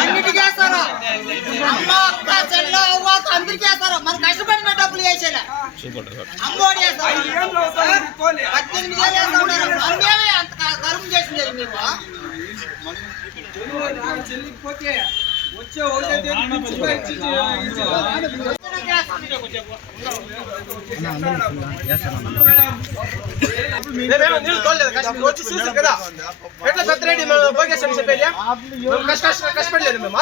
అన్నిటికీ వేస్తారు. అమ్మ అక్క చెల్ల అవ్వ అందరికీ వేస్తారు. మనం కష్టపడిన డబ్బులు వేసేలా అమ్మోడి వేస్తారు. 18 ఏళ్ళు వేస్తా ఉన్నారు. మనమేమే అంత కరుము చేసింది మీరు. చెల్లిపోతే వచ్చే ఎట్లా పెద్దరెడ్డి కష్టపడలేదు మేము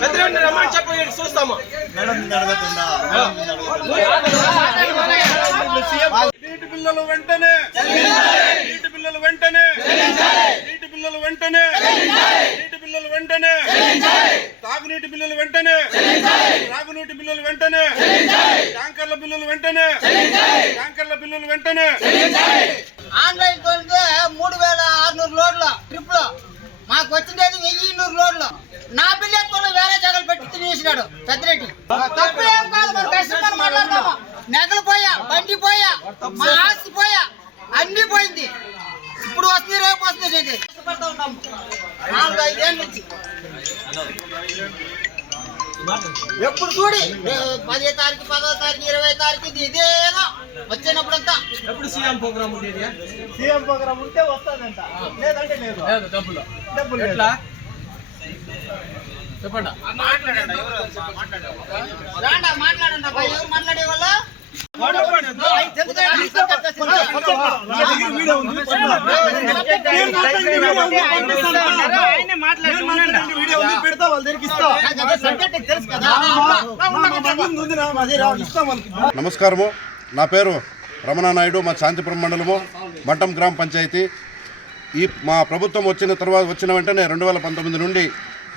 పెద్దరెడ్డి రమ్మని చెప్పి చూస్తాము. నీటి బిల్లులు వెంటనే నీటి బిల్లులు వెంటనే నీటి బిల్లులు వెంటనే నీటి బిల్లులు వెంటనే తాగునీటి బిల్లులు వెంటనే తాగునీటి బిల్లులు వెంటనే ట్యాంకర్ల బిల్లులు వెంటనే ట్యాంకర్ల బిల్లులు వెంటనే ఆన్లైన్ తోలితే 3600 లోడ్ల ట్రిప్ లో మాకు వచ్చిండేది 1200 లోడ్లు. నా బిల్లు ఎత్తుకొని వేరే జగలు పెట్టి తినేసినాడు పెద్దరెడ్డి. తప్పు ఏం కాదు, మనం కష్టపడి మాట్లాడతామా. నెగలు పోయా, బండి పోయా, మా ఆస్తి పోయా, అన్ని పోయింది. ఇప్పుడు వస్తుంది, రేపు వస్తుంది. కష్టపడతా ఉంటాము 4-5 ఏళ్ళ నుంచి. ఎప్పుడు చూడి 10వ తారీఖు 10వ తారీఖు 20వ తారీఖు ఇదేదో వచ్చినప్పుడంతా. ఎప్పుడు సీఎం ప్రోగ్రామ్ ఉండేది? సీఎం ప్రోగ్రామ్ ఉంటే వస్తుందంట, లేదంటే లేదు. డబ్బులు ఎట్లా చెప్పండి. మాట్లాడండి ఎవరు మాట్లాడే వాళ్ళ నమస్కారము. నా పేరు రమణ నాయుడు. మా శాంతిపురం మండలము మఠం గ్రామ పంచాయతీ. మా ప్రభుత్వం వచ్చిన వెంటనే 2019 నుండి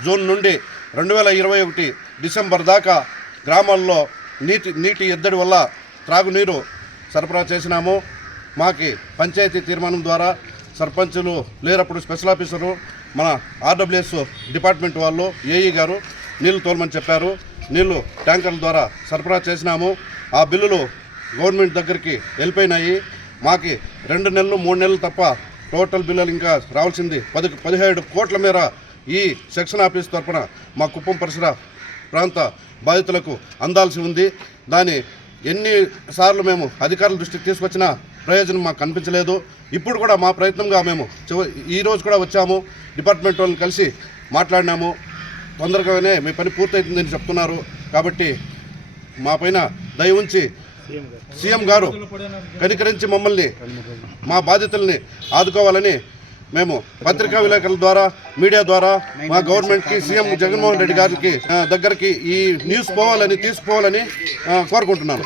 జూన్ నుండి 2021 డిసెంబర్ దాకా గ్రామాల్లో నీటి ఎద్దడి వల్ల త్రాగునీరు సరఫరా చేసినాము. మాకి పంచాయతీ తీర్మానం ద్వారా సర్పంచులు లేనప్పుడు స్పెషల్ ఆఫీసరు మన ఆర్డబ్ల్యూఎస్ డిపార్ట్మెంట్ వాళ్ళు ఏఈ గారు నీళ్లు తోలమని చెప్పారు. నీళ్లు ట్యాంకర్ల ద్వారా సరఫరా చేసినాము. ఆ బిల్లులు గవర్నమెంట్ దగ్గరికి వెళ్ళిపోయినాయి. మాకి 2 నెలలు 3 నెలలు తప్ప టోటల్ బిల్లులు ఇంకా రావాల్సింది 17 కోట్ల మేర ఈ సెక్షన్ ఆఫీస్ తరఫున మా కుప్పం పరిసర ప్రాంత బాధితులకు అందాల్సి ఉంది. దాన్ని ఎన్నిసార్లు మేము అధికారుల దృష్టికి తీసుకొచ్చినా ప్రయోజనం మాకు కనిపించలేదు. ఇప్పుడు కూడా మా ప్రయత్నంగా మేము ఈరోజు కూడా వచ్చాము. డిపార్ట్మెంట్ వాళ్ళని కలిసి మాట్లాడినాము. తొందరగానే మీ పని పూర్తవుతుందని చెప్తున్నారు. కాబట్టి మా పైన దయ ఉంచి సీఎం గారు కనికరించి మమ్మల్ని మా బాధితుల్ని ఆదుకోవాలని మేము పత్రికా విలేకరుల ద్వారా మీడియా ద్వారా మా గవర్నమెంట్కి సీఎం జగన్మోహన్ రెడ్డి గారికి దగ్గరికి ఈ న్యూస్ తీసుకుపోవాలని కోరుకుంటున్నాను.